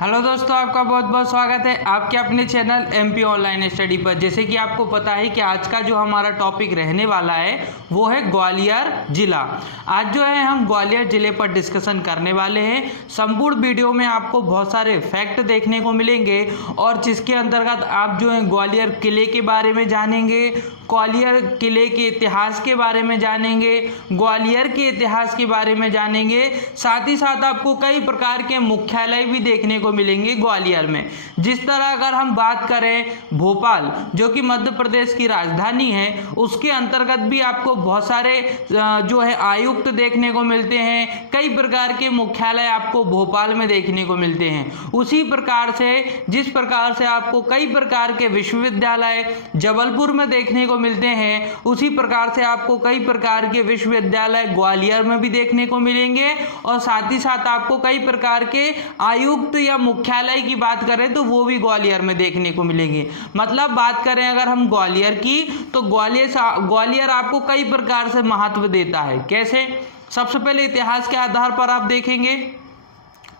Hello दोस्तों, आपका बहुत बहुत स्वागत है आपके अपने चैनल एमपी ऑनलाइन स्टडी पर। जैसे कि आपको पता है कि आज का जो हमारा टॉपिक रहने वाला है वो है ग्वालियर जिला। आज जो है हम ग्वालियर जिले पर डिस्कशन करने वाले हैं। संपूर्ण वीडियो में आपको बहुत सारे फैक्ट देखने को मिलेंगे और जिसके अंतर्गत आप जो है ग्वालियर किले के बारे में जानेंगे, ग्वालियर किले के इतिहास के बारे में जानेंगे, ग्वालियर के इतिहास के बारे में जानेंगे। साथ ही साथ आपको कई प्रकार के मुख्यालय भी देखने को मिलेंगे ग्वालियर में। जिस तरह अगर हम बात करें भोपाल जो कि मध्य प्रदेश की राजधानी है, उसके अंतर्गत भी आपको बहुत सारे जो है आयुक्त देखने को मिलते हैं। कई प्रकार के मुख्यालय आपको भोपाल में देखने को मिलते हैं। उसी प्रकार से जिस प्रकार से आपको कई प्रकार के विश्वविद्यालय जबलपुर में देखने को मिलते हैं, उसी प्रकार से आपको कई प्रकार के विश्वविद्यालय ग्वालियर में भी देखने को मिलेंगे। और साथ ही साथ आपको कई प्रकार के आयुक्त या मुख्यालय की बात करें तो वो भी ग्वालियर में देखने को मिलेंगे। मतलब बात करें अगर हम ग्वालियर की, तो ग्वालियर आपको कई प्रकार से महत्व देता है। कैसे? सबसे पहले इतिहास के आधार पर आप देखेंगे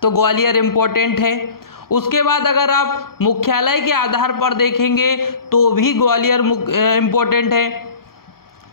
तो ग्वालियर इंपॉर्टेंट है। उसके बाद अगर आप मुख्यालय के आधार पर देखेंगे तो भी ग्वालियर इंपॉर्टेंट है।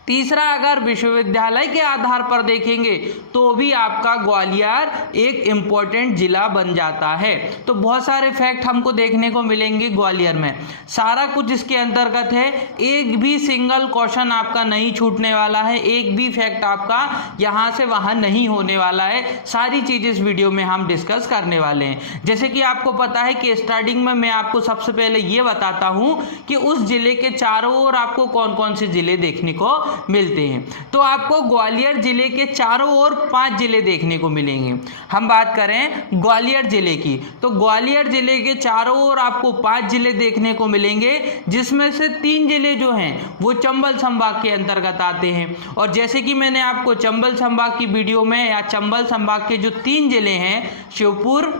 तीसरा, अगर विश्वविद्यालय के आधार पर देखेंगे तो भी आपका ग्वालियर एक इम्पोर्टेंट जिला बन जाता है। तो बहुत सारे फैक्ट हमको देखने को मिलेंगे ग्वालियर में, सारा कुछ इसके अंतर्गत है। एक भी सिंगल क्वेश्चन आपका नहीं छूटने वाला है, एक भी फैक्ट आपका यहाँ से वहाँ नहीं होने वाला है। सारी चीज़ इस वीडियो में हम डिस्कस करने वाले हैं। जैसे कि आपको पता है कि स्टार्टिंग में मैं आपको सबसे पहले ये बताता हूँ कि उस जिले के चारों ओर आपको कौन कौन से जिले देखने को मिलते हैं। तो आपको ग्वालियर जिले के चारों ओर 5 जिले देखने को मिलेंगे। हम बात करें ग्वालियर जिले की, तो ग्वालियर जिले के चारों ओर आपको 5 जिले देखने को मिलेंगे, जिसमें से 3 जिले जो हैं वो चंबल संभाग के अंतर्गत आते हैं। और जैसे कि मैंने आपको चंबल संभाग की वीडियो में या चंबल संभाग के जो 3 जिले हैं, श्योपुर,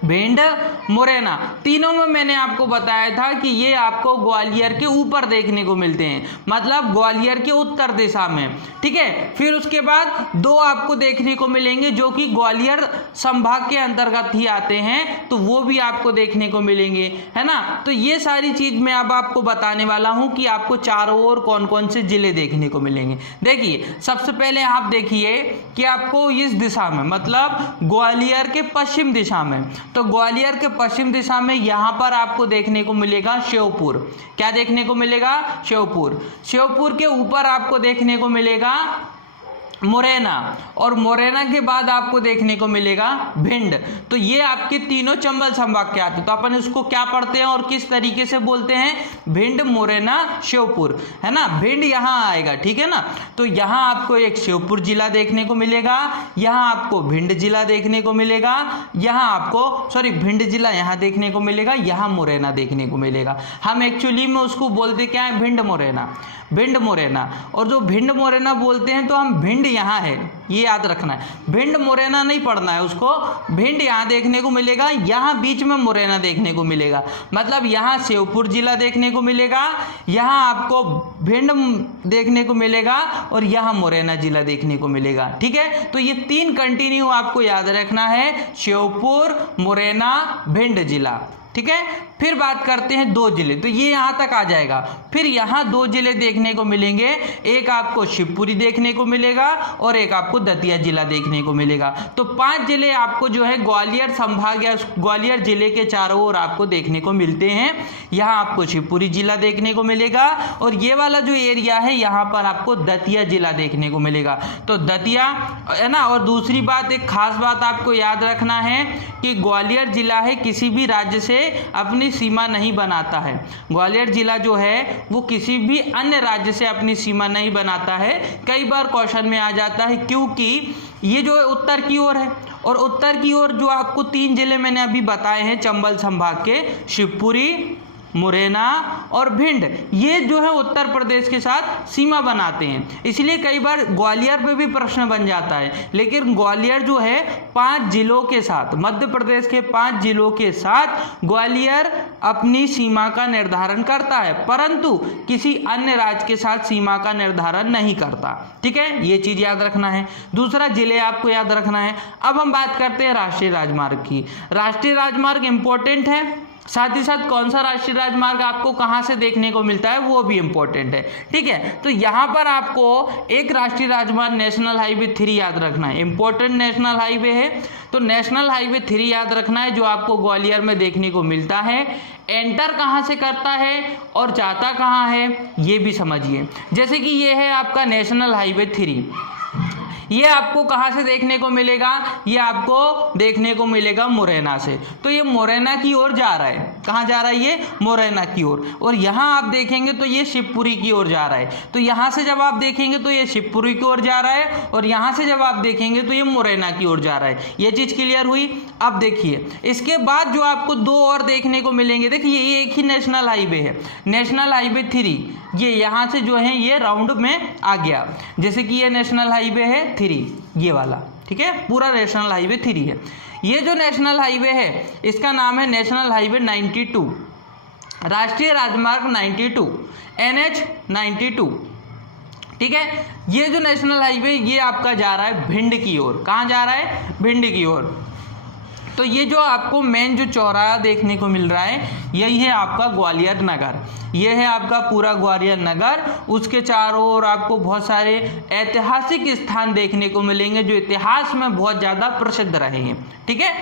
भिंड, मुरैना, तीनों में मैंने आपको बताया था कि ये आपको ग्वालियर के ऊपर देखने को मिलते हैं, मतलब ग्वालियर के उत्तर दिशा में। ठीक है, फिर उसके बाद 2 आपको देखने को मिलेंगे जो कि ग्वालियर संभाग के अंतर्गत ही आते हैं, तो वो भी आपको देखने को मिलेंगे, है ना। तो ये सारी चीज मैं अब आपको बताने वाला हूं कि आपको चारों ओर कौन कौन से जिले देखने को मिलेंगे। देखिए, सबसे पहले आप देखिए कि आपको इस दिशा में, मतलब ग्वालियर के पश्चिम दिशा में, तो ग्वालियर के पश्चिम दिशा में यहां पर आपको देखने को मिलेगा श्योपुर। क्या देखने को मिलेगा? श्योपुर। श्योपुर के ऊपर आपको देखने को मिलेगा मुरैना, और मुरैना के बाद आपको देखने को मिलेगा भिंड। तो ये आपके तीनों चंबल संभाग के आते हैं। तो अपन इसको क्या पढ़ते हैं और किस तरीके से बोलते हैं? भिंड, मुरैना, श्योपुर, है ना। भिंड यहाँ आएगा, ठीक है ना। तो यहाँ आपको एक श्योपुर जिला देखने को मिलेगा, यहाँ आपको भिंड जिला देखने को मिलेगा, यहाँ आपको भिंड जिला यहाँ देखने को मिलेगा, यहाँ मुरैना देखने को मिलेगा। हम एक्चुअली में उसको बोलते क्या है? भिंड मुरैना, भिंड मुरैना। और जो भिंड मुरैना बोलते हैं तो हम भिंड यहाँ है, ये याद रखना है। भिंड मुरैना नहीं पढ़ना है उसको, भिंड यहाँ देखने को मिलेगा, यहाँ बीच में मुरैना देखने को मिलेगा। मतलब यहाँ श्योपुर जिला देखने को मिलेगा, यहाँ आपको भिंड देखने को मिलेगा और यहाँ मुरैना जिला देखने को मिलेगा। ठीक है, तो ये 3 कंटिन्यू आपको याद रखना है, श्योपुर, मुरैना, भिंड जिला। ठीक है, फिर बात करते हैं 2 जिले, तो ये यहाँ तक आ जाएगा। फिर यहाँ 2 जिले देखने को मिलेंगे, एक आपको शिवपुरी देखने को मिलेगा और एक आपको दतिया जिला देखने को मिलेगा। तो 5 जिले आपको जो है ग्वालियर संभाग या ग्वालियर जिले के चारों ओर आपको देखने को मिलते हैं। यहाँ आपको शिवपुरी जिला देखने को मिलेगा और ये वाला जो एरिया है यहाँ पर आपको दतिया जिला देखने को मिलेगा। तो दतिया, है ना। और दूसरी बात, एक खास बात आपको याद रखना है कि ग्वालियर जिला है किसी भी राज्य से अपनी सीमा नहीं बनाता है। ग्वालियर जिला जो है वो किसी भी अन्य राज्य से अपनी सीमा नहीं बनाता है। कई बार क्वेश्चन में आ जाता है क्योंकि ये जो है उत्तर की ओर है, और उत्तर की ओर जो आपको 3 जिले मैंने अभी बताए हैं चंबल संभाग के, शिवपुरी, मुरैना और भिंड, ये जो है उत्तर प्रदेश के साथ सीमा बनाते हैं। इसलिए कई बार ग्वालियर पे भी प्रश्न बन जाता है, लेकिन ग्वालियर जो है 5 जिलों के साथ, मध्य प्रदेश के 5 जिलों के साथ ग्वालियर अपनी सीमा का निर्धारण करता है, परंतु किसी अन्य राज्य के साथ सीमा का निर्धारण नहीं करता। ठीक है, ये चीज याद रखना है। दूसरा, जिले आपको याद रखना है। अब हम बात करते हैं राष्ट्रीय राजमार्ग की। राष्ट्रीय राजमार्ग इंपॉर्टेंट है, साथ ही साथ कौन सा राष्ट्रीय राजमार्ग आपको कहां से देखने को मिलता है वो भी इंपॉर्टेंट है। ठीक है, तो यहां पर आपको एक राष्ट्रीय राजमार्ग नेशनल हाईवे 3 याद रखना है, इंपॉर्टेंट नेशनल हाईवे है। तो नेशनल हाईवे 3 याद रखना है, जो आपको ग्वालियर में देखने को मिलता है। एंटर कहां से करता है और जाता कहां है ये भी समझिए। जैसे कि ये है आपका नेशनल हाईवे 3, ये आपको कहाँ से देखने को मिलेगा, ये आपको देखने को मिलेगा मुरैना से। तो ये मुरैना की ओर जा रहा है, कहाँ जा रहा है, ये मुरैना की ओर। और यहाँ आप देखेंगे तो ये शिवपुरी की ओर जा रहा है। तो यहाँ से जब आप देखेंगे तो ये शिवपुरी की ओर जा रहा है, और यहाँ से जब आप देखेंगे तो ये मुरैना की ओर जा रहा है। ये चीज़ क्लियर हुई। अब देखिए, इसके बाद जो आपको 2 और देखने को मिलेंगे, देखिए ये एक ही नेशनल हाईवे है, नेशनल हाईवे 3, ये यहाँ से जो है ये राउंड में आ गया। जैसे कि ये नेशनल हाईवे है 3, ये वाला, ठीक है, पूरा नेशनल हाईवे 3 है। ये जो नेशनल हाईवे है इसका नाम है नेशनल हाईवे 92, राष्ट्रीय राजमार्ग 92, NH 92। ठीक है, ये जो नेशनल हाईवे ये आपका जा रहा है भिंड की ओर। कहाँ जा रहा है, भिंड की ओर। तो ये जो आपको मेन जो चौराहा देखने को मिल रहा है यही है आपका ग्वालियर नगर, ये है आपका पूरा ग्वालियर नगर। उसके चारों ओर आपको बहुत सारे ऐतिहासिक स्थान देखने को मिलेंगे जो इतिहास में बहुत ज़्यादा प्रसिद्ध रहे हैं। ठीक है,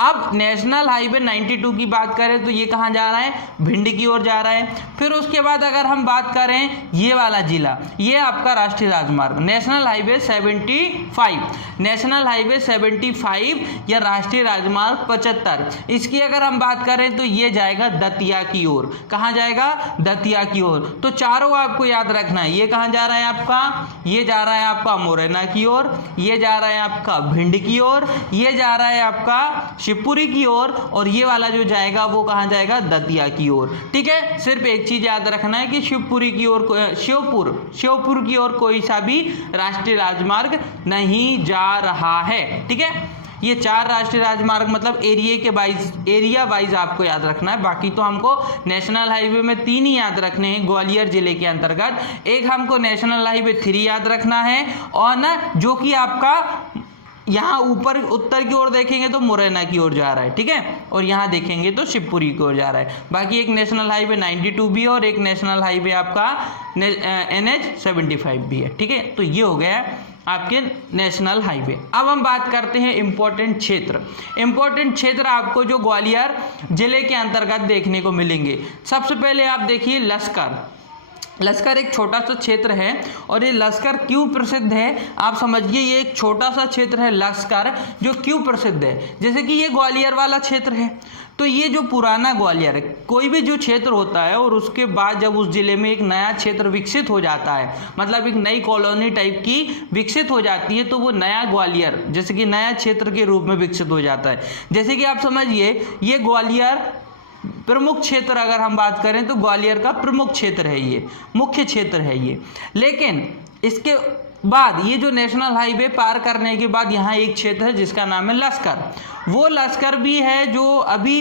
अब नेशनल हाईवे 92 की बात करें तो ये कहाँ जा रहा है, भिंड की ओर जा रहा है। फिर उसके बाद अगर हम बात करें ये वाला जिला, ये आपका राष्ट्रीय राजमार्ग नेशनल हाईवे 75, नेशनल हाईवे 75 या राष्ट्रीय राजमार्ग 75, इसकी अगर हम बात करें तो ये जाएगा दतिया की ओर। कहाँ जाएगा, दतिया की ओर। तो चारों आपको याद रखना है, ये कहाँ जा रहा है आपका, ये जा रहा है आपका मुरैना की ओर, ये जा रहा है आपका भिंड की ओर, ये जा रहा है आपका शिवपुरी की ओर, और ये वाला जो जाएगा वो कहाँ जाएगा, दतिया की ओर। ठीक है, सिर्फ एक चीज याद रखना है कि शिवपुरी की ओर, शिवपुर की ओर कोई सा भी राष्ट्रीय राजमार्ग नहीं जा रहा है। ठीक है, ये 4 राष्ट्रीय राजमार्ग मतलब एरिया वाइज आपको याद रखना है। बाकी तो हमको नेशनल हाईवे में 3 ही याद रखने हैं ग्वालियर जिले के अंतर्गत। एक हमको नेशनल हाईवे 3 याद रखना है, और ना जो कि आपका यहाँ ऊपर उत्तर की ओर देखेंगे तो मुरैना की ओर जा रहा है। ठीक है, और यहाँ देखेंगे तो शिवपुरी की ओर जा रहा है। बाकी एक नेशनल हाईवे 92 भी है और एक नेशनल हाईवे आपका NH 75 भी है। ठीक है, तो ये हो गया आपके नेशनल हाईवे। अब हम बात करते हैं इंपॉर्टेंट क्षेत्र। इंपॉर्टेंट क्षेत्र आपको जो ग्वालियर जिले के अंतर्गत देखने को मिलेंगे, सबसे पहले आप देखिए लश्कर। लश्कर एक छोटा सा क्षेत्र है, और ये लश्कर क्यों प्रसिद्ध है आप समझिए। ये एक छोटा सा क्षेत्र है लश्कर, जो क्यों प्रसिद्ध है, जैसे कि ये ग्वालियर वाला क्षेत्र है। तो ये जो पुराना ग्वालियर है, कोई भी जो क्षेत्र होता है और उसके बाद जब उस जिले में एक नया क्षेत्र विकसित हो जाता है, मतलब एक नई कॉलोनी टाइप की विकसित हो जाती है, तो वो नया ग्वालियर जैसे कि नया क्षेत्र के रूप में विकसित हो जाता है। जैसे कि आप समझिए ये ग्वालियर प्रमुख क्षेत्र, अगर हम बात करें तो ग्वालियर का प्रमुख क्षेत्र है, ये मुख्य क्षेत्र है ये। लेकिन इसके बाद ये जो नेशनल हाईवे पार करने के बाद यहाँ एक क्षेत्र है जिसका नाम है लश्कर। वो लश्कर भी है जो अभी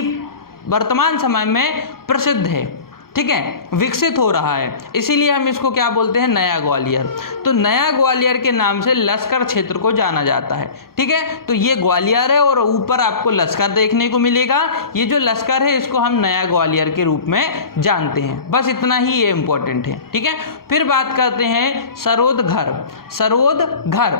वर्तमान समय में प्रसिद्ध है। ठीक है, विकसित हो रहा है, इसीलिए हम इसको क्या बोलते हैं, नया ग्वालियर। तो नया ग्वालियर के नाम से लश्कर क्षेत्र को जाना जाता है। ठीक है, तो ये ग्वालियर है और ऊपर आपको लश्कर देखने को मिलेगा। ये जो लश्कर है इसको हम नया ग्वालियर के रूप में जानते हैं। बस इतना ही ये इंपॉर्टेंट है। ठीक है, फिर बात करते हैं सरोदघर। सरोदघर,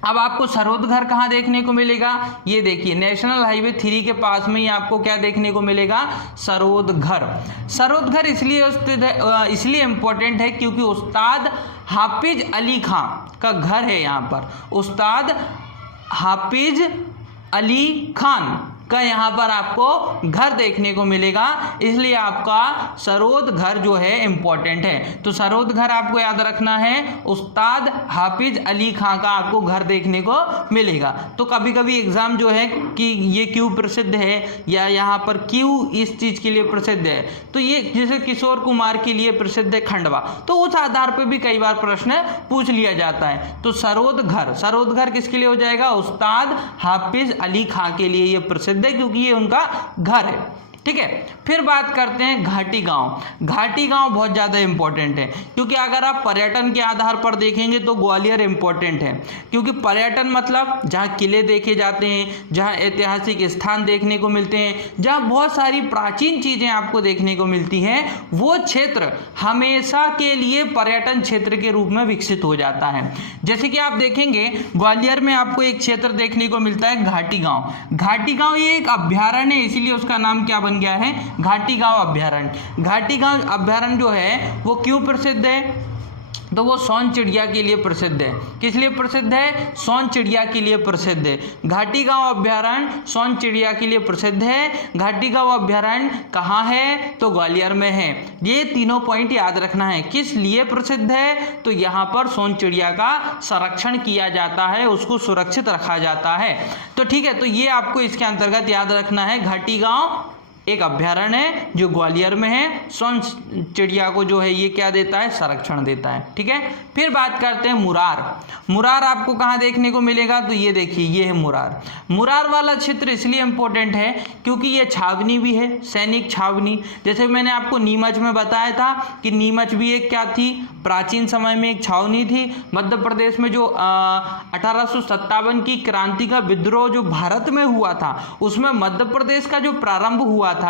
अब आपको सरोदघर कहाँ देखने को मिलेगा, ये देखिए नेशनल हाईवे 3 के पास में ही आपको क्या देखने को मिलेगा, सरोदघर। सरोदघर इसलिए इम्पोर्टेंट है क्योंकि उस्ताद हाफिज अली खां का घर है यहाँ पर। उस्ताद हाफिज अली खान का यहाँ पर आपको घर देखने को मिलेगा, इसलिए आपका सरोद घर जो है इंपॉर्टेंट है। तो सरोद घर आपको याद रखना है, उस्ताद हाफिज अली खां का आपको घर देखने को मिलेगा। तो कभी कभी एग्जाम जो है कि ये क्यों प्रसिद्ध है या यहाँ पर क्यों इस चीज के लिए प्रसिद्ध है, तो ये जैसे किशोर कुमार के लिए प्रसिद्ध है खंडवा, तो उस आधार पर भी कई बार प्रश्न पूछ लिया जाता है। तो सरोद घर किसके लिए हो जाएगा, उस्ताद हाफिज अली खां के लिए ये प्रसिद्ध है क्योंकि ये उनका घर है। ठीक है, फिर बात करते हैं घाटी गांव। घाटी गांव बहुत ज़्यादा इंपॉर्टेंट है क्योंकि अगर आप पर्यटन के आधार पर देखेंगे तो ग्वालियर इंपॉर्टेंट है, क्योंकि पर्यटन मतलब जहां किले देखे जाते हैं, जहां ऐतिहासिक स्थान देखने को मिलते हैं, जहां बहुत सारी प्राचीन चीज़ें आपको देखने को मिलती हैं, वो क्षेत्र हमेशा के लिए पर्यटन क्षेत्र के रूप में विकसित हो जाता है। जैसे कि आप देखेंगे ग्वालियर में आपको एक क्षेत्र देखने को मिलता है घाटी गाँव। घाटी गाँव ये एक अभ्यारण्य है, इसीलिए उसका नाम क्या बन गया है, घाटी गांव अभ्यारण्य। घाटी गांव अभ्यारण्य जो है वो क्यों प्रसिद्ध है, तो वो सोन चिड़िया के लिए प्रसिद्ध है। किस लिए प्रसिद्ध है, सोन चिड़िया के लिए प्रसिद्ध है। घाटी गांव अभ्यारण्य सोन चिड़िया के लिए प्रसिद्ध है। घाटी गांव अभ्यारण्य कहाँ है, तो ग्वालियर में है। ये तीनों पॉइंट याद रखना है। किस लिए प्रसिद्ध है, तो यहाँ पर सोन चिड़िया का संरक्षण किया जाता है, उसको सुरक्षित रखा जाता है। तो ठीक है, तो ये आपको इसके अंतर्गत याद रखना है। घाटी गांव एक अभ्यारण्य है जो ग्वालियर में है, सोन चिड़िया को जो है ये क्या देता है, संरक्षण देता है। ठीक है, फिर बात करते हैं मुरार। मुरार आपको कहाँ देखने को मिलेगा, तो ये देखिए ये है मुरार। मुरार वाला क्षेत्र इसलिए इंपॉर्टेंट है क्योंकि ये छावनी भी है, सैनिक छावनी। जैसे मैंने आपको नीमच में बताया था कि नीमच भी एक क्या थी, प्राचीन समय में एक छावनी थी। मध्य प्रदेश में जो 1857 की क्रांति का विद्रोह जो भारत में हुआ था, उसमें मध्य प्रदेश का जो प्रारंभ हुआ था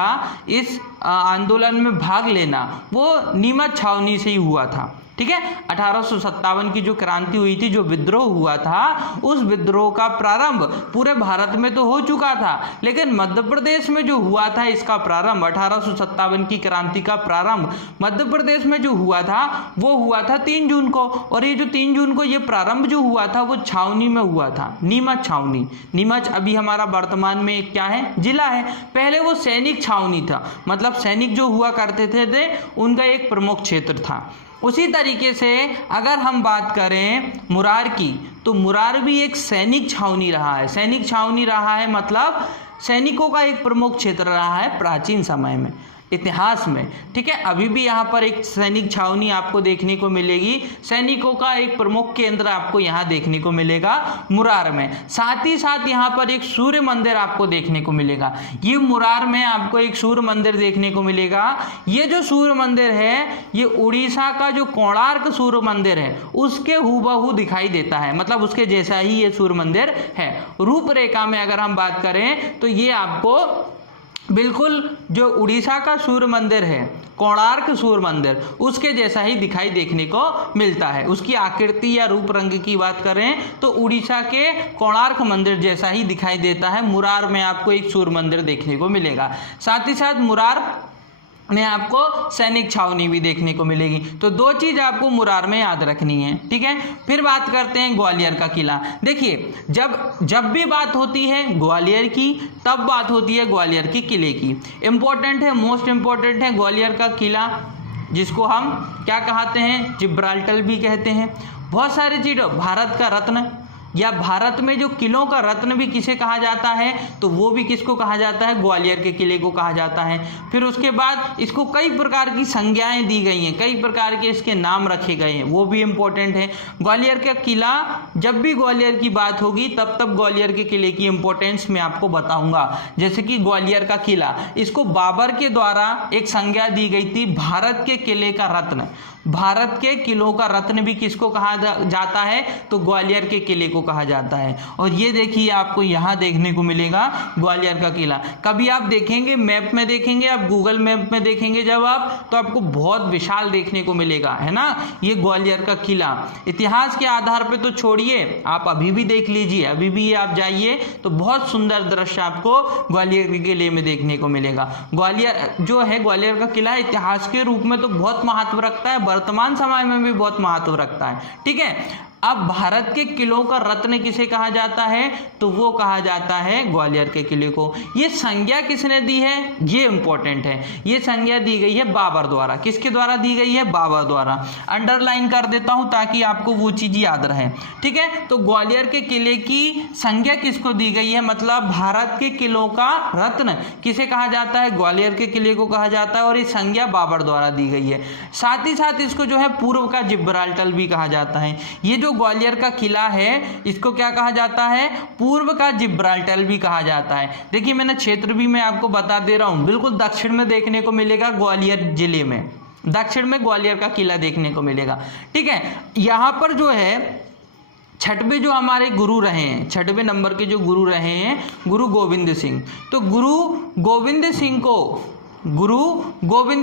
इस आंदोलन में भाग लेना, वो नीमच छावनी से ही हुआ था। ठीक है, 1857 की जो क्रांति हुई थी, जो विद्रोह हुआ था, उस विद्रोह का प्रारंभ पूरे भारत में तो हो चुका था, लेकिन मध्य प्रदेश में जो हुआ था इसका प्रारंभ, 1857 की क्रांति का प्रारंभ मध्य प्रदेश में जो हुआ था वो हुआ था 3 जून को। और ये जो 3 जून को ये प्रारंभ जो हुआ था वो छावनी में हुआ था, नीमच छावनी। नीमच अभी हमारा वर्तमान में क्या है, जिला है। पहले वो सैनिक छावनी था, मतलब सैनिक जो हुआ करते थे उनका एक प्रमुख क्षेत्र था। उसी तरीके से अगर हम बात करें मुरार की, तो मुरार भी एक सैनिक छावनी रहा है। सैनिक छावनी रहा है मतलब सैनिकों का एक प्रमुख क्षेत्र रहा है प्राचीन समय में, इतिहास में। ठीक है, अभी भी यहाँ पर एक सैनिक छावनी आपको देखने को मिलेगी, सैनिकों का एक प्रमुख केंद्र आपको यहाँ देखने को मिलेगा मुरार में। साथ ही साथ यहाँ पर एक सूर्य मंदिर आपको देखने को मिलेगा। ये मुरार में आपको एक सूर्य मंदिर देखने को मिलेगा। ये जो सूर्य मंदिर है ये उड़ीसा का जो कोणार्क सूर्य मंदिर है उसके हूबहू दिखाई देता है, मतलब उसके जैसा ही ये सूर्य मंदिर है। रूपरेखा में अगर हम बात करें तो ये आपको बिल्कुल जो उड़ीसा का सूर्य मंदिर है, कोणार्क सूर्य मंदिर, उसके जैसा ही दिखाई देखने को मिलता है। उसकी आकृति या रूप रंग की बात करें तो उड़ीसा के कोणार्क मंदिर जैसा ही दिखाई देता है। मुरार में आपको एक सूर्य मंदिर देखने को मिलेगा। साथ ही साथ मुरार में आपको सैनिक छावनी भी देखने को मिलेगी। तो 2 चीज आपको मुरार में याद रखनी है। ठीक है, फिर बात करते हैं ग्वालियर का किला। देखिए जब भी बात होती है ग्वालियर की, तब बात होती है ग्वालियर के किले की। इंपॉर्टेंट है, मोस्ट इंपॉर्टेंट है ग्वालियर का किला, जिसको हम क्या कहते हैं, जिब्राल्टर भी कहते हैं। बहुत सारी चीज़ों, भारत का रत्न या भारत में जो किलों का रत्न भी किसे कहा जाता है, तो वो भी किसको कहा जाता है, ग्वालियर के किले को कहा जाता है। फिर उसके बाद इसको कई प्रकार की संज्ञाएं दी गई हैं, कई प्रकार के इसके नाम रखे गए हैं, वो भी इंपॉर्टेंट है। ग्वालियर का किला, जब भी ग्वालियर की बात होगी तब तब ग्वालियर के किले की इंपॉर्टेंस मैं आपको बताऊंगा। जैसे कि ग्वालियर का किला, इसको बाबर के द्वारा एक संज्ञा दी गई थी, भारत के किले का रत्न। भारत के किलों का रत्न भी किसको कहा जाता है, तो ग्वालियर के किले को कहा जाता है। और ये देखिए आपको यहाँ देखने को मिलेगा ग्वालियर का किला। कभी आप देखेंगे मैप में, देखेंगे आप गूगल मैप में देखेंगे जब आप, तो आपको बहुत विशाल देखने को मिलेगा, है ना। ये ग्वालियर का किला इतिहास के आधार पे तो छोड़िए, आप अभी भी देख लीजिए, अभी भी आप जाइए तो बहुत सुंदर दृश्य आपको ग्वालियर के किले में देखने को मिलेगा। ग्वालियर जो है, ग्वालियर का किला इतिहास के रूप में तो बहुत महत्व रखता है, वर्तमान समय में भी बहुत महत्व रखता है। ठीक है, अब भारत के किलों का रत्न किसे कहा जाता है, तो वो कहा जाता है ग्वालियर के किले को। ये संज्ञा किसने दी है, ये इंपॉर्टेंट है, ये संज्ञा दी गई है बाबर द्वारा। किसके द्वारा दी गई है, बाबर द्वारा। अंडरलाइन कर देता हूं ताकि आपको वो चीज याद रहे, ठीक है। तो ग्वालियर के किले की संज्ञा किसको दी गई है, मतलब भारत के किलों का रत्न किसे कहा जाता है, ग्वालियर के किले को कहा जाता है, और ये संज्ञा बाबर द्वारा दी गई है। साथ ही साथ इसको जो है पूर्व का जिब्राल्टर भी कहा जाता है। ये जो ग्वालियर का किला है इसको क्या कहा जाता है, पूर्व का जिब्राल्टर भी कहा जाता है। देखिए मैंने क्षेत्र भी मैं आपको बता दे रहा हूं, बिल्कुल दक्षिण में देखने को मिलेगा, ग्वालियर जिले में दक्षिण में ग्वालियर का किला देखने को मिलेगा, ठीक है। यहां पर जो है छठवें जो हमारे गुरु रहे हैं, छठवें नंबर के जो गुरु रहे हैं, गुरु गोविंद सिंह। तो गुरु गोविंद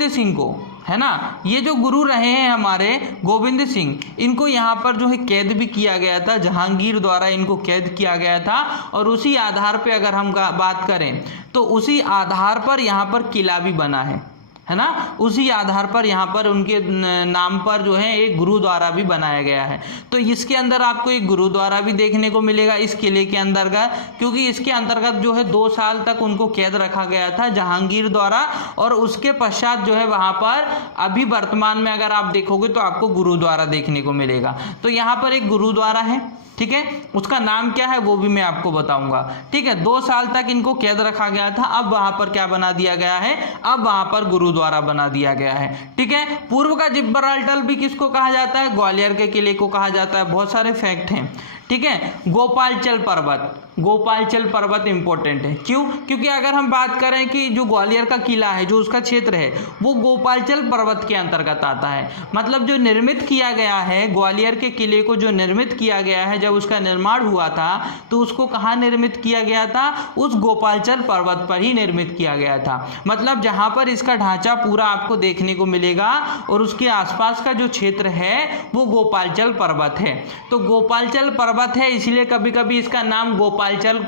सिंह को है ना, ये जो गुरु रहे हैं हमारे गोविंद सिंह, इनको यहाँ पर जो है कैद भी किया गया था, जहांगीर द्वारा इनको कैद किया गया था। और उसी आधार पे अगर हम बात करें तो उसी आधार पर यहाँ पर किला भी बना है ना, उसी आधार पर यहाँ पर उनके नाम पर जो है एक गुरुद्वारा भी बनाया गया है। तो इसके अंदर आपको एक गुरुद्वारा भी देखने को मिलेगा इस किले के अंतर्गत, क्योंकि इसके अंतर्गत जो है 2 साल तक उनको कैद रखा गया था जहांगीर द्वारा। और उसके पश्चात जो है वहाँ पर अभी वर्तमान में अगर आप देखोगे तो आपको गुरुद्वारा देखने को मिलेगा। तो यहाँ पर एक गुरुद्वारा है, ठीक है, उसका नाम क्या है वो भी मैं आपको बताऊंगा, ठीक है। 2 साल तक इनको कैद रखा गया था, अब वहां पर क्या बना दिया गया है, अब वहां पर गुरुद्वारा बना दिया गया है, ठीक है। पूर्व का जिब्राल्टर भी किसको कहा जाता है, ग्वालियर के किले को कहा जाता है। बहुत सारे फैक्ट हैं, ठीक है। गोपालचल पर्वत इंपॉर्टेंट है, क्यों, क्योंकि अगर हम बात करें कि जो ग्वालियर का किला है, जो उसका क्षेत्र है, वो गोपालचल पर्वत के अंतर्गत आता है। मतलब जो निर्मित किया गया है, ग्वालियर के किले को जो निर्मित किया गया है, जब उसका निर्माण हुआ था तो उसको कहाँ निर्मित किया गया था, उस गोपालचल पर्वत पर ही निर्मित किया गया था। मतलब जहाँ पर इसका ढांचा पूरा आपको देखने को मिलेगा और उसके आसपास का जो क्षेत्र है वो गोपालचल पर्वत है। तो गोपालचल पर्वत है, इसलिए कभी कभी इसका नाम गोपालचल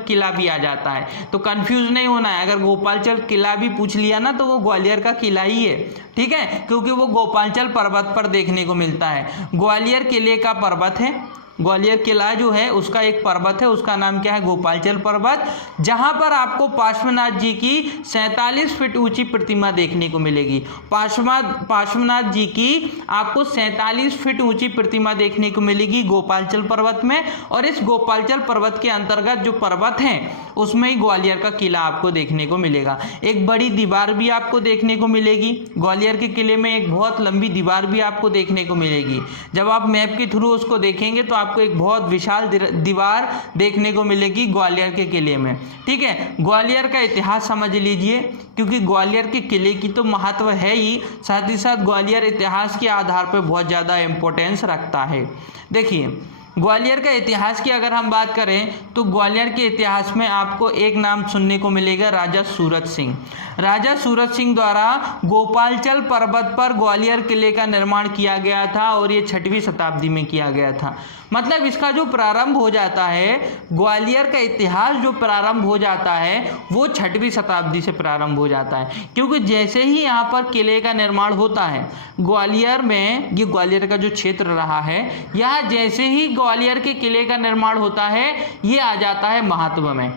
किला भी आ जाता है। तो कंफ्यूज नहीं होना है, अगर गोपालचल किला भी पूछ लिया ना तो वो ग्वालियर का किला ही है, ठीक है, क्योंकि वो गोपालचल पर्वत पर देखने को मिलता है। ग्वालियर किले का पर्वत है, ग्वालियर किला जो है उसका एक पर्वत है, उसका नाम क्या है, गोपालचल पर्वत, जहां पर आपको पार्श्वनाथ जी की 47 फीट ऊंची प्रतिमा देखने को मिलेगी। पार्श्वनाथ जी की आपको 47 फीट ऊंची प्रतिमा देखने को मिलेगी गोपालचल पर्वत में। और इस गोपालचल पर्वत के अंतर्गत जो पर्वत है उसमें ही ग्वालियर का किला आपको देखने को मिलेगा। एक बड़ी दीवार भी आपको देखने को मिलेगी, ग्वालियर के किले में एक बहुत लंबी दीवार भी आपको देखने को मिलेगी। जब आप मैप के थ्रू उसको देखेंगे तो आपको एक बहुत विशाल दीवार देखने को मिलेगी ग्वालियर के किले में, ठीक है। ग्वालियर का इतिहास समझ लीजिए, क्योंकि ग्वालियर के किले की तो महत्व है ही, साथ ही साथ ग्वालियर इतिहास के आधार पर बहुत ज़्यादा इंपॉर्टेंस रखता है। देखिए ग्वालियर का इतिहास की अगर हम बात करें तो ग्वालियर के इतिहास में आपको एक नाम सुनने को मिलेगा, राजा सूरज सिंह। राजा सूरज सिंह द्वारा गोपालचल पर्वत पर ग्वालियर किले का निर्माण किया गया था और ये 6वीं शताब्दी में किया गया था। मतलब इसका जो प्रारंभ हो जाता है, ग्वालियर का इतिहास जो प्रारंभ हो जाता है वो 6वीं शताब्दी से प्रारंभ हो जाता है, क्योंकि जैसे ही यहाँ पर किले का निर्माण होता है ग्वालियर में, ये ग्वालियर का जो क्षेत्र रहा है, यहाँ जैसे ही ग्वालियर के किले का निर्माण होता है ये आ जाता है महत्व में,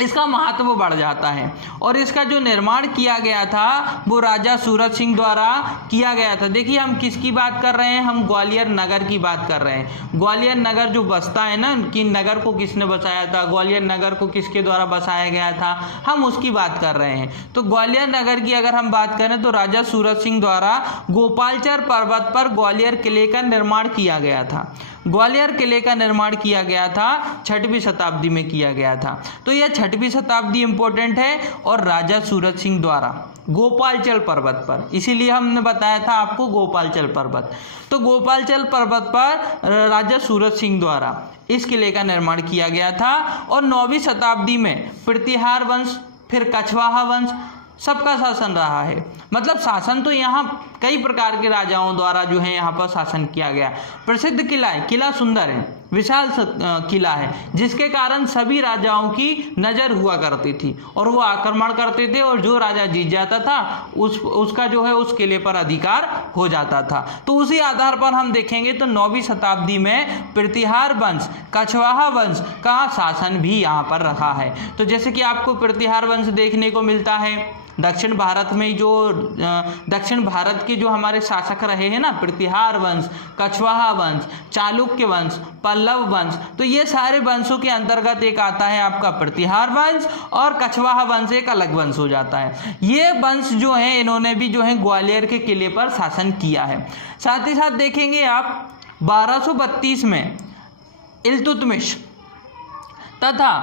इसका महत्व बढ़ जाता है। और इसका जो निर्माण किया गया था वो राजा सूरज सिंह द्वारा किया गया था। देखिए हम किसकी बात कर रहे हैं, हम ग्वालियर नगर की बात कर रहे हैं। ग्वालियर नगर जो बसता है ना, कि नगर को किसने बसाया था, ग्वालियर नगर को किसके द्वारा बसाया गया था, हम उसकी बात कर रहे हैं। तो ग्वालियर नगर की अगर हम बात करें तो राजा सूरज सिंह द्वारा गोपालचल पर्वत पर ग्वालियर किले का निर्माण किया गया था। ग्वालियर किले का निर्माण किया गया था 6वीं शताब्दी में किया गया था। तो यह 6वीं शताब्दी इंपॉर्टेंट है और राजा सूरज सिंह द्वारा गोपालचल पर्वत पर, इसीलिए हमने बताया था आपको गोपालचल पर्वत। तो गोपालचल पर्वत पर राजा सूरज सिंह द्वारा इस किले का निर्माण किया गया था। और 9वीं शताब्दी में प्रतिहार वंश, फिर कछवाहा वंश, सबका शासन रहा है। मतलब शासन तो यहाँ कई प्रकार के राजाओं द्वारा जो है यहाँ पर शासन किया गया। प्रसिद्ध किला है, किला सुंदर है, विशाल किला है, जिसके कारण सभी राजाओं की नज़र हुआ करती थी और वो आक्रमण करते थे और जो राजा जीत जाता था उसका जो है उस किले पर अधिकार हो जाता था। तो उसी आधार पर हम देखेंगे तो 9वीं शताब्दी में प्रतिहार वंश, कछवाहा वंश का शासन भी यहाँ पर रहा है। तो जैसे कि आपको प्रतिहार वंश देखने को मिलता है दक्षिण भारत में, जो दक्षिण भारत के जो हमारे शासक रहे हैं ना, प्रतिहार वंश, कछवाहा वंश, चालुक्य वंश, पल्लव वंश, तो ये सारे वंशों के अंतर्गत एक आता है आपका प्रतिहार वंश और कछवाहा वंश एक अलग वंश हो जाता है। ये वंश जो है इन्होंने भी जो है ग्वालियर के किले पर शासन किया है। साथ ही साथ देखेंगे आप 1232 में इल्तुतमिश तथा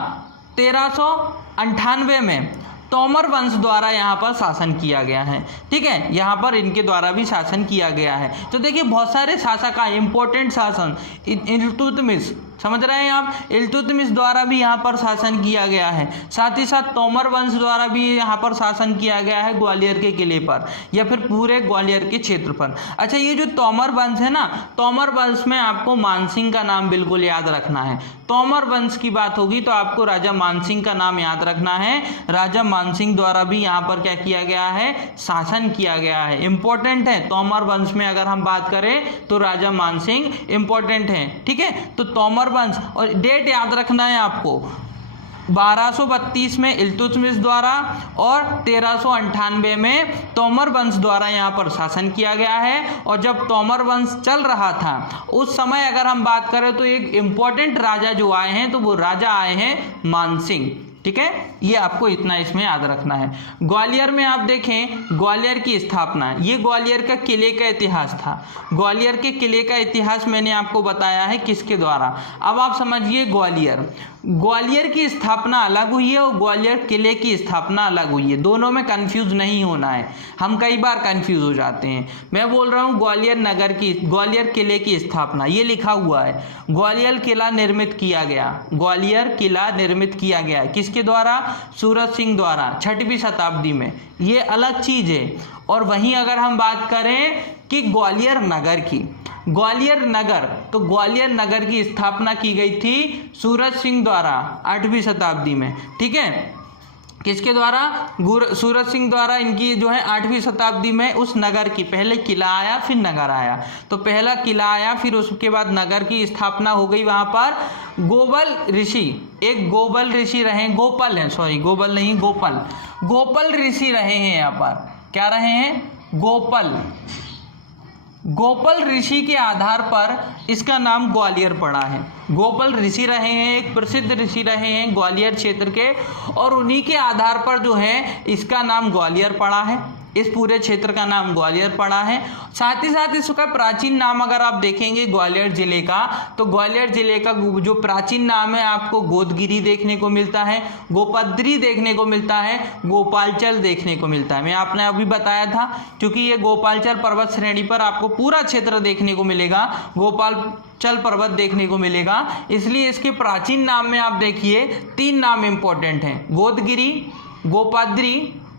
1398 में तोमर वंश द्वारा यहाँ पर शासन किया गया है। ठीक है, यहाँ पर इनके द्वारा भी शासन किया गया है। तो देखिए बहुत सारे शासक आए, इंपॉर्टेंट शासन, इल्तुतमिश, समझ रहे हैं आप, इल्तुतमिश द्वारा भी यहाँ पर शासन किया गया है। साथ ही साथ तोमर वंश द्वारा भी यहाँ पर शासन किया गया है ग्वालियर के किले पर या फिर पूरे ग्वालियर के क्षेत्र पर। अच्छा, ये जो तोमर वंश है ना, तोमर वंश में आपको मानसिंह का नाम बिल्कुल याद रखना है। तोमर वंश की बात होगी तो आपको राजा मानसिंह का नाम याद रखना है। राजा मानसिंह द्वारा भी यहाँ पर क्या किया गया है, शासन किया गया है। इंपॉर्टेंट है, तोमर वंश में अगर हम बात करें तो राजा मानसिंह इंपॉर्टेंट है। ठीक है, तो तोमर वंश, और डेट याद रखना है आपको, 1232 में इल्तुतमिश द्वारा और 1398 में तोमर वंश द्वारा यहाँ पर शासन किया गया है। और जब तोमर वंश चल रहा था उस समय अगर हम बात करें तो एक इम्पोर्टेंट राजा जो आए हैं तो वो राजा आए हैं मानसिंह। ठीक है, ये आपको इतना इसमें याद रखना है। ग्वालियर में आप देखें ग्वालियर की स्थापना, ये ग्वालियर का किले का इतिहास था। ग्वालियर के किले का इतिहास मैंने आपको बताया है किसके द्वारा। अब आप समझिए ग्वालियर की स्थापना अलग हुई है और ग्वालियर किले की स्थापना अलग हुई है। दोनों में कंफ्यूज नहीं होना है, हम कई बार कंफ्यूज हो जाते हैं। मैं बोल रहा हूँ ग्वालियर किले की स्थापना, ये लिखा हुआ है ग्वालियर किला निर्मित किया गया, ग्वालियर किला निर्मित किया गया किसके द्वारा, सूरज सिंह द्वारा 6वीं शताब्दी में, ये अलग चीज है। और वहीं अगर हम बात करें कि ग्वालियर नगर की, ग्वालियर नगर, तो ग्वालियर नगर की स्थापना की गई थी सूरज सिंह द्वारा 8वीं शताब्दी में। ठीक है, किसके द्वारा, सूरज सिंह द्वारा इनकी जो है 8वीं शताब्दी में उस नगर की, पहले किला आया फिर नगर आया, तो पहला किला आया फिर उसके बाद नगर की स्थापना हो गई। वहां पर गोबल ऋषि, एक गोबल ऋषि रहे, गोपाल हैं, सॉरी गोबल नहीं, गोपाल ऋषि रहे हैं। यहाँ पर क्या रहे हैं, गोपाल ऋषि के आधार पर इसका नाम ग्वालियर पड़ा है। गोपाल ऋषि रहे हैं, एक प्रसिद्ध ऋषि रहे हैं ग्वालियर क्षेत्र के, और उन्हीं के आधार पर जो है इसका नाम ग्वालियर पड़ा है, इस पूरे क्षेत्र का नाम ग्वालियर पड़ा है। साथ ही साथ इसका प्राचीन नाम अगर आप देखेंगे ग्वालियर जिले का, तो ग्वालियर जिले का जो प्राचीन नाम है आपको गोदगिरी देखने को मिलता है, गोपद्री देखने को मिलता है, गोपालचल देखने को मिलता है। मैं आपने अभी बताया था, क्योंकि ये गोपालचल पर्वत श्रेणी पर आपको पूरा क्षेत्र देखने को मिलेगा, गोपालचल पर्वत देखने को मिलेगा, इसलिए इसके प्राचीन नाम में आप देखिए 3 नाम इंपॉर्टेंट हैं, गोदगिरी, गोपद्री,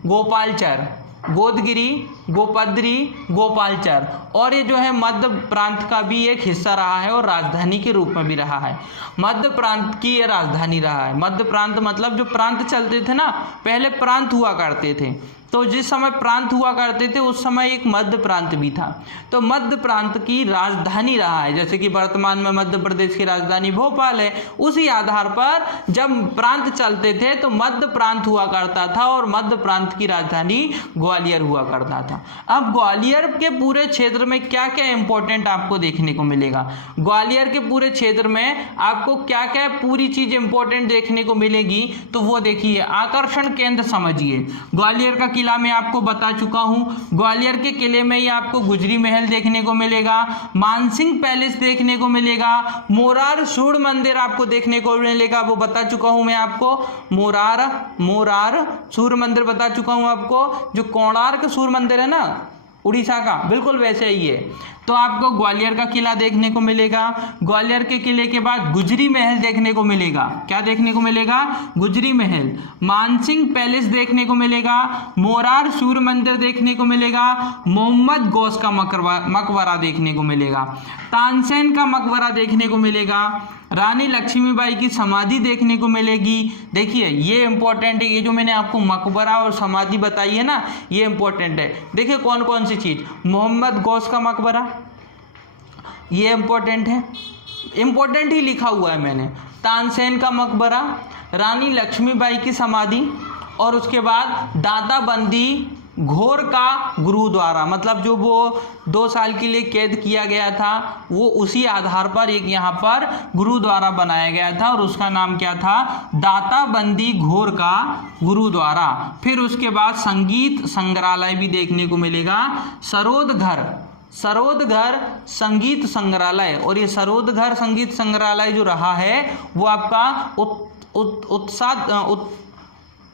गोपालचर, गोदगिरी, गोपद्री, गोपालचर। और ये जो है मध्य प्रांत का भी एक हिस्सा रहा है और राजधानी के रूप में भी रहा है। मध्य प्रांत की ये राजधानी रहा है। मध्य प्रांत मतलब जो प्रांत चलते थे ना, पहले प्रांत हुआ करते थे, तो जिस समय प्रांत हुआ करते थे उस समय एक मध्य प्रांत भी था, तो मध्य प्रांत की राजधानी रहा है। जैसे कि वर्तमान में मध्य प्रदेश की राजधानी भोपाल है, उसी आधार पर जब प्रांत चलते थे तो मध्य प्रांत हुआ करता था और मध्य प्रांत की राजधानी ग्वालियर हुआ करता था। अब ग्वालियर के पूरे क्षेत्र में क्या क्या इंपॉर्टेंट आपको देखने को मिलेगा, ग्वालियर के पूरे क्षेत्र में आपको क्या क्या पूरी चीज इंपॉर्टेंट देखने को मिलेगी, तो वो देखिए आकर्षण केंद्र समझिए। ग्वालियर का किला मैं आपको बता चुका हूं, ग्वालियर के किले में ही आपको गुजरी महल देखने को मिलेगा, मानसिंह पैलेस देखने को मिलेगा, मोरार सूर्य मंदिर आपको देखने को मिलेगा, वो बता चुका हूं मैं आपको, मोरार सूर्य मंदिर बता चुका हूं आपको। जो कोणार्क सूर्य मंदिर है ना उड़ीसा का, बिल्कुल वैसे ही है। तो आपको ग्वालियर का किला देखने को मिलेगा। ग्वालियर के किले के बाद गुजरी महल देखने को मिलेगा। क्या देखने को मिलेगा? गुजरी महल। मानसिंह पैलेस देखने को मिलेगा। मोरार सूर्य मंदिर देखने को मिलेगा। मोहम्मद गौस का मकबरा देखने को मिलेगा। तानसेन का मकबरा देखने को मिलेगा। रानी लक्ष्मीबाई की समाधि देखने को मिलेगी। देखिए ये इंपॉर्टेंट है, ये जो मैंने आपको मकबरा और समाधि बताई है ना, ये इंपॉर्टेंट है। देखिए कौन कौन सी चीज, मोहम्मद गौस का मकबरा, ये इंपॉर्टेंट है, इंपॉर्टेंट ही लिखा हुआ है मैंने। तानसेन का मकबरा, रानी लक्ष्मीबाई की समाधि, और उसके बाद दाता बंदी घोर का गुरुद्वारा, मतलब जो वो 2 साल के लिए कैद किया गया था, वो उसी आधार पर एक यहाँ पर गुरुद्वारा बनाया गया था और उसका नाम क्या था? दाता बंदी घोर का गुरुद्वारा। फिर उसके बाद संगीत संग्रहालय भी देखने को मिलेगा। सरोदघर संगीत संग्रहालय, और ये सरोदघर संगीत संग्रहालय जो रहा है वो आपका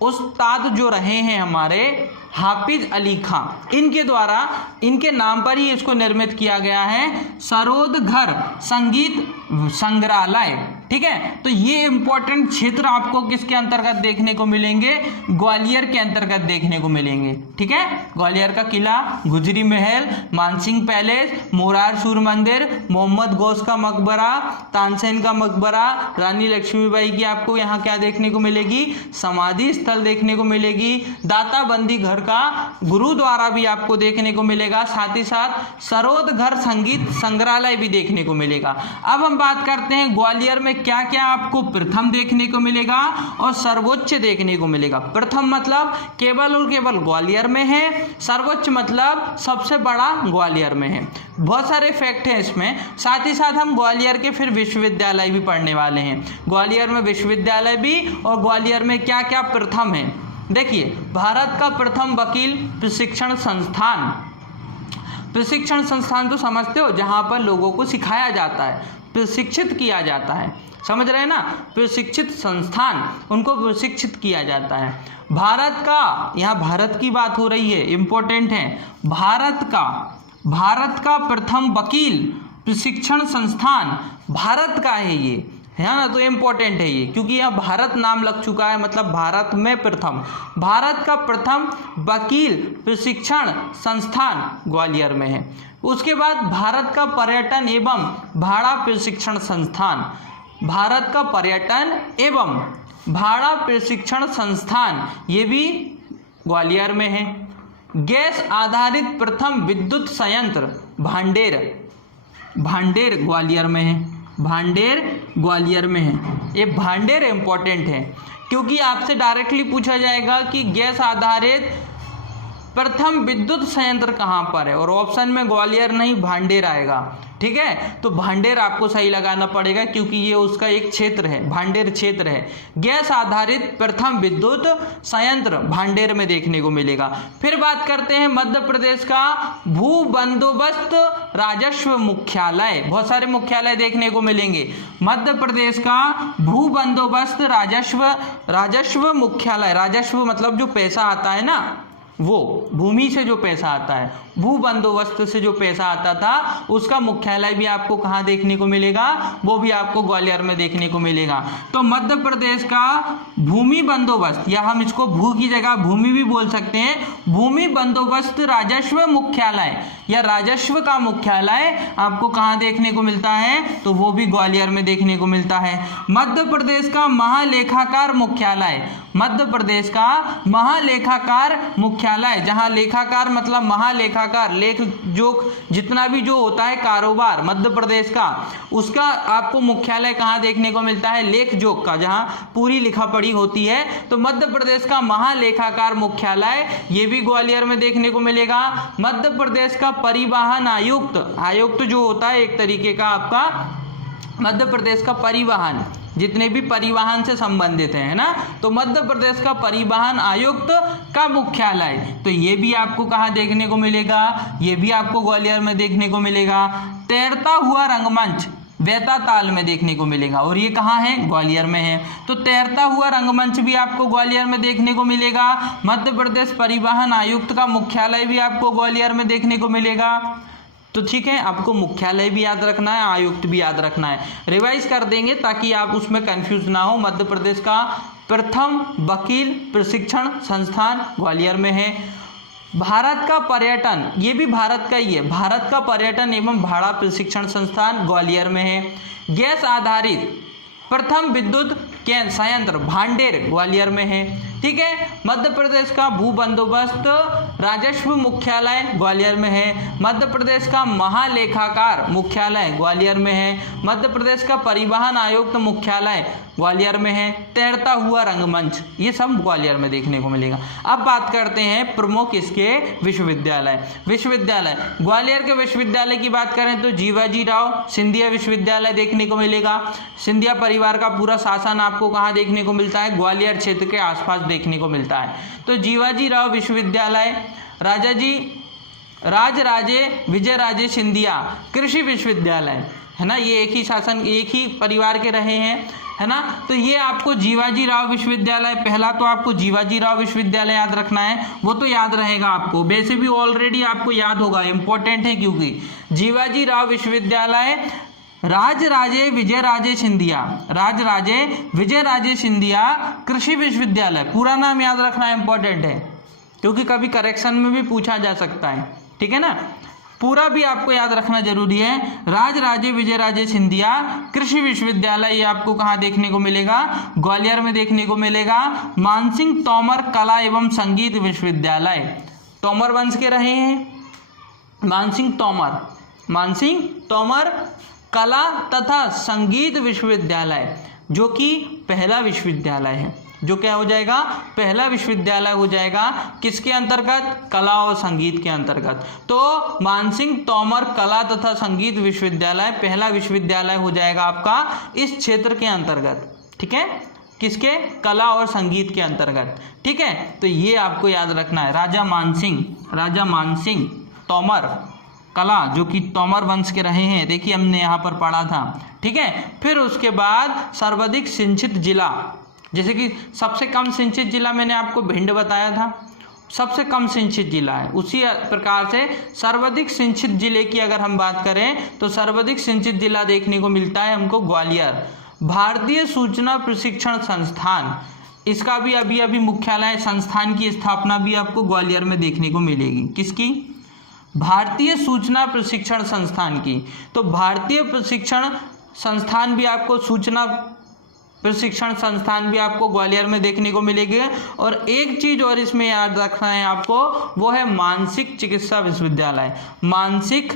उस्ताद जो रहे हैं हमारे हाफिज अली खां, इनके द्वारा, इनके नाम पर ही इसको निर्मित किया गया है, सरोदघर संगीत संग्रहालय। ठीक है, तो ये इंपॉर्टेंट क्षेत्र आपको किसके अंतर्गत देखने को मिलेंगे? ग्वालियर के अंतर्गत देखने को मिलेंगे। ठीक है, ग्वालियर का किला, गुजरी महल, मानसिंह पैलेस, मोरार सूर्य मंदिर, मोहम्मद गौस का मकबरा, तानसेन का मकबरा, रानी लक्ष्मीबाई की आपको यहाँ क्या देखने को मिलेगी? समाधि स्थल देखने को मिलेगी। दाता बंदी घर का गुरुद्वारा भी आपको देखने को मिलेगा। साथ ही साथ सरोदघर संगीत संग्रहालय भी देखने को मिलेगा। अब हम बात करते हैं ग्वालियर में क्या क्या आपको प्रथम देखने को मिलेगा और सर्वोच्च देखने को मिलेगा। प्रथम मतलब केवल और केवल ग्वालियर में है, सर्वोच्च मतलब सबसे बड़ा ग्वालियर में है। बहुत सारे फैक्ट हैं इसमें। साथ ही साथ हम ग्वालियर के फिर विश्वविद्यालय भी पढ़ने वाले हैं। ग्वालियर में विश्वविद्यालय भी, और ग्वालियर में क्या क्या प्रथम है। देखिए, भारत का प्रथम वकील प्रशिक्षण संस्थान, प्रशिक्षण संस्थान तो समझते हो, जहां पर लोगों को सिखाया जाता है, प्रशिक्षित किया जाता है, समझ रहे हैं ना? प्रशिक्षित संस्थान, उनको प्रशिक्षित किया जाता है। भारत का, यहाँ भारत की बात हो रही है, इंपॉर्टेंट है, भारत का प्रथम वकील प्रशिक्षण संस्थान भारत का है ये, है ना? तो इम्पोर्टेंट है ये, क्योंकि यहाँ भारत नाम लग चुका है, मतलब भारत में प्रथम, भारत का प्रथम वकील प्रशिक्षण संस्थान ग्वालियर में है। उसके बाद भारत का पर्यटन एवं भाड़ा प्रशिक्षण संस्थान, भारत का पर्यटन एवं भाड़ा प्रशिक्षण संस्थान, ये भी ग्वालियर में है। गैस आधारित प्रथम विद्युत संयंत्र भांडेर ग्वालियर में है, भांडेर ग्वालियर में है। ये भांडेर इंपॉर्टेंट है, क्योंकि आपसे डायरेक्टली पूछा जाएगा कि गैस आधारित प्रथम विद्युत संयंत्र कहाँ पर है, और ऑप्शन में ग्वालियर नहीं भांडेर आएगा। ठीक है, तो भांडेर आपको सही लगाना पड़ेगा, क्योंकि ये उसका एक क्षेत्र है, भांडेर क्षेत्र है। गैस आधारित प्रथम विद्युत संयंत्र भांडेर में देखने को मिलेगा। फिर बात करते हैं मध्य प्रदेश का भू बंदोबस्त राजस्व मुख्यालय। बहुत सारे मुख्यालय देखने को मिलेंगे। मध्य प्रदेश का भू बंदोबस्त राजस्व मुख्यालय, राजस्व मतलब जो पैसा आता है ना, वो भूमि से जो पैसा आता है, भू बंदोबस्त से जो पैसा आता था, उसका मुख्यालय भी आपको कहाँ देखने को मिलेगा? वो भी आपको ग्वालियर में देखने को मिलेगा। तो मध्य प्रदेश का भूमि बंदोबस्त, या हम इसको भू की जगह भूमि भी बोल सकते हैं, भूमि बंदोबस्त राजस्व मुख्यालय या राजस्व का मुख्यालय आपको कहाँ देखने को मिलता है? तो वो भी ग्वालियर में देखने को मिलता है। मध्य प्रदेश का महालेखाकार मुख्यालय, मध्य प्रदेश का महालेखाकार मुख्यालय, जहां लेखाकार मतलब महालेखाकार, लेख जोख जितना भी जो होता है कारोबार मध्य प्रदेश का, उसका आपको मुख्यालय कहां देखने को मिलता है? लेख जोख का, जहां पूरी लिखा पढ़ी होती है। तो मध्य प्रदेश का महालेखाकार मुख्यालय ये भी ग्वालियर में देखने को मिलेगा। मध्य प्रदेश का परिवहन आयुक्त, आयुक्त जो होता है एक तरीके का आपका मध्य प्रदेश का परिवहन, जितने भी परिवहन से संबंधित है ना, तो मध्य प्रदेश का परिवहन आयुक्त का मुख्यालय, तो ये भी आपको कहाँ देखने को मिलेगा? ये भी आपको ग्वालियर में देखने को मिलेगा। तैरता हुआ रंगमंच वेताताल में देखने को मिलेगा, और ये कहाँ है? ग्वालियर में है। तो तैरता हुआ रंगमंच भी आपको ग्वालियर में देखने को मिलेगा। मध्य प्रदेश परिवहन आयुक्त का मुख्यालय भी आपको ग्वालियर में देखने को मिलेगा। तो ठीक है, आपको मुख्यालय भी याद रखना है, आयुक्त भी याद रखना है। रिवाइज कर देंगे ताकि आप उसमें कंफ्यूज ना हो। मध्य प्रदेश का प्रथम वकील प्रशिक्षण संस्थान ग्वालियर में है। भारत का पर्यटन, ये भी भारत का ही है, भारत का पर्यटन एवं भाड़ा प्रशिक्षण संस्थान ग्वालियर में है। गैस आधारित प्रथम विद्युत संयंत्र भांडेर ग्वालियर में है। ठीक है, मध्य प्रदेश का भू बंदोबस्त राजस्व मुख्यालय ग्वालियर में है। मध्य प्रदेश का महालेखाकार मुख्यालय ग्वालियर में है। मध्य प्रदेश का परिवहन आयुक्त मुख्यालय ग्वालियर में है। तैरता हुआ रंगमंच, ये सब ग्वालियर में देखने को मिलेगा। अब बात करते हैं प्रमुख इसके विश्वविद्यालय। विश्वविद्यालय ग्वालियर के विश्वविद्यालय की बात करें तो जीवाजी राव सिंधिया विश्वविद्यालय देखने को मिलेगा। सिंधिया परिवार का पूरा शासन आपको कहाँ देखने को मिलता है? ग्वालियर क्षेत्र के आसपास देखने को मिलता है। तो जीवाजी राव विश्वविद्यालय, राजराजे विजयराजे सिंधिया कृषि विश्वविद्यालय, है ना, ये एक ही शासन एक ही परिवार के रहे हैं, है ना। तो ये आपको जीवाजी राव विश्वविद्यालय, पहला तो आपको जीवाजी राव विश्वविद्यालय याद रखना है, वो तो याद रहेगा आपको, वैसे भी ऑलरेडी आपको याद होगा, इंपॉर्टेंट है क्योंकि जीवाजी राव विश्वविद्यालय राजराजे विजयराजे सिंधिया, राजराजे विजयराजे सिंधिया कृषि विश्वविद्यालय, पूरा नाम याद रखना इंपॉर्टेंट है क्योंकि कभी करेक्शन में भी पूछा जा सकता है। ठीक है ना, पूरा भी आपको याद रखना जरूरी है। राजराजे विजयराजे सिंधिया कृषि विश्वविद्यालय, ये आपको कहाँ देखने को मिलेगा? ग्वालियर में देखने को मिलेगा। मानसिंह तोमर कला एवं संगीत विश्वविद्यालय, तोमर वंश के रहे हैं मानसिंह तोमर कला तथा संगीत विश्वविद्यालय, जो कि पहला विश्वविद्यालय है, जो क्या हो जाएगा? पहला विश्वविद्यालय हो जाएगा। किसके अंतर्गत? कला और संगीत के अंतर्गत। तो मानसिंह तोमर कला तथा संगीत विश्वविद्यालय पहला विश्वविद्यालय हो जाएगा आपका इस क्षेत्र के अंतर्गत। ठीक है, किसके? कला और संगीत के अंतर्गत। ठीक है, तो ये आपको याद रखना है। राजा मानसिंह तोमर कला, जो कि तोमर वंश के रहे हैं, देखिए हमने यहाँ पर पढ़ा था। ठीक है, फिर उसके बाद सर्वाधिक सिंचित जिला, जैसे कि सबसे कम सिंचित जिला मैंने आपको भिंड बताया था, सबसे कम सिंचित जिला है। उसी प्रकार से सर्वाधिक सिंचित जिले की अगर हम बात करें तो सर्वाधिक सिंचित जिला देखने को मिलता है हमको ग्वालियर। भारतीय सूचना प्रशिक्षण संस्थान, इसका भी अभी मुख्यालय, संस्थान की स्थापना भी आपको ग्वालियर में देखने को मिलेगी। किसकी? भारतीय सूचना प्रशिक्षण संस्थान की। तो भारतीय प्रशिक्षण संस्थान भी आपको, सूचना प्रशिक्षण संस्थान भी आपको ग्वालियर में देखने को मिलेगी। और एक चीज और इसमें याद रखना है आपको, वो है मानसिक चिकित्सा विश्वविद्यालय, मानसिक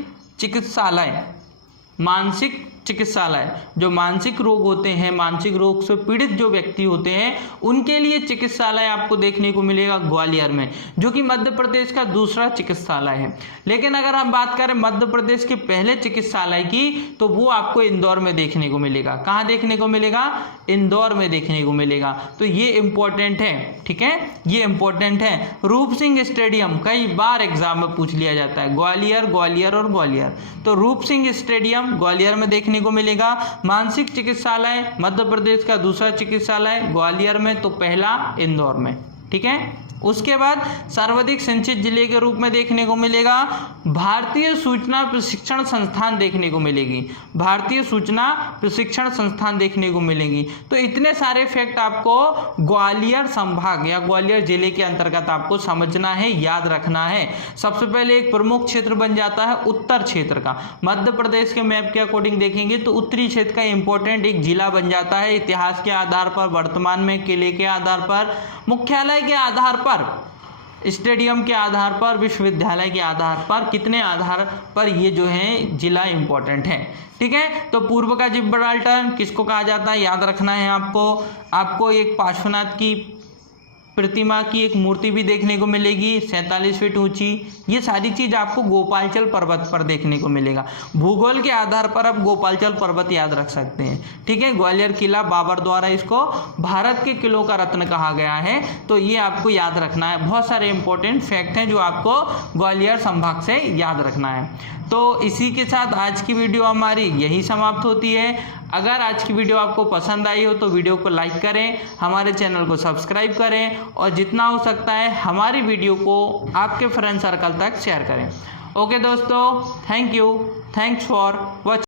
चिकित्सालय, जो मानसिक रोग होते हैं, मानसिक रोग से पीड़ित जो व्यक्ति होते हैं, उनके लिए चिकित्सालय आपको देखने को मिलेगा ग्वालियर में, जो कि मध्य प्रदेश का दूसरा चिकित्सालय है। लेकिन अगर हम बात करें मध्य प्रदेश के पहले चिकित्सालय की, तो वो आपको इंदौर में देखने को मिलेगा। कहाँ देखने को मिलेगा? इंदौर में देखने को मिलेगा। तो ये इंपॉर्टेंट है। ठीक है, ये इंपॉर्टेंट है। रूप सिंह स्टेडियम कई बार एग्जाम में पूछ लिया जाता है, ग्वालियर और ग्वालियर। तो रूप सिंह स्टेडियम ग्वालियर में देखने को मिलेगा। मानसिक चिकित्सालय मध्य प्रदेश का दूसरा चिकित्सालय ग्वालियर में, तो पहला इंदौर में। ठीक है, उसके बाद सर्वाधिक सिंचित जिले के रूप में देखने को मिलेगा भारतीय सूचना प्रशिक्षण संस्थान देखने को मिलेगी, भारतीय सूचना प्रशिक्षण संस्थान देखने को मिलेगी। तो इतने सारे फैक्ट आपको ग्वालियर संभाग या ग्वालियर जिले के अंतर्गत आपको समझना है, याद रखना है। सबसे पहले एक प्रमुख क्षेत्र बन जाता है उत्तर क्षेत्र का। मध्य प्रदेश के मैप के अकॉर्डिंग देखेंगे तो उत्तरी क्षेत्र का इंपॉर्टेंट एक जिला बन जाता है। इतिहास के आधार पर, वर्तमान में किले के आधार पर, मुख्यालय के आधार पर, स्टेडियम के आधार पर, विश्वविद्यालय के आधार पर, कितने आधार पर ये जो है जिला इंपॉर्टेंट है। ठीक है, तो पूर्व का जिब्राल्टर किसको कहा जाता है, याद रखना है आपको एक पार्श्वनाथ की प्रतिमा की एक मूर्ति भी देखने को मिलेगी 47 फीट ऊंची। ये सारी चीज आपको गोपालचल पर्वत पर देखने को मिलेगा। भूगोल के आधार पर आप गोपालचल पर्वत याद रख सकते हैं। ठीक है, ग्वालियर किला बाबर द्वारा इसको भारत के किलों का रत्न कहा गया है, तो ये आपको याद रखना है। बहुत सारे इंपॉर्टेंट फैक्ट हैं जो आपको ग्वालियर संभाग से याद रखना है। तो इसी के साथ आज की वीडियो हमारी यही समाप्त होती है। अगर आज की वीडियो आपको पसंद आई हो तो वीडियो को लाइक करें, हमारे चैनल को सब्सक्राइब करें और जितना हो सकता है हमारी वीडियो को आपके फ्रेंड सर्कल तक शेयर करें। ओके दोस्तों, thank you, thanks for watching.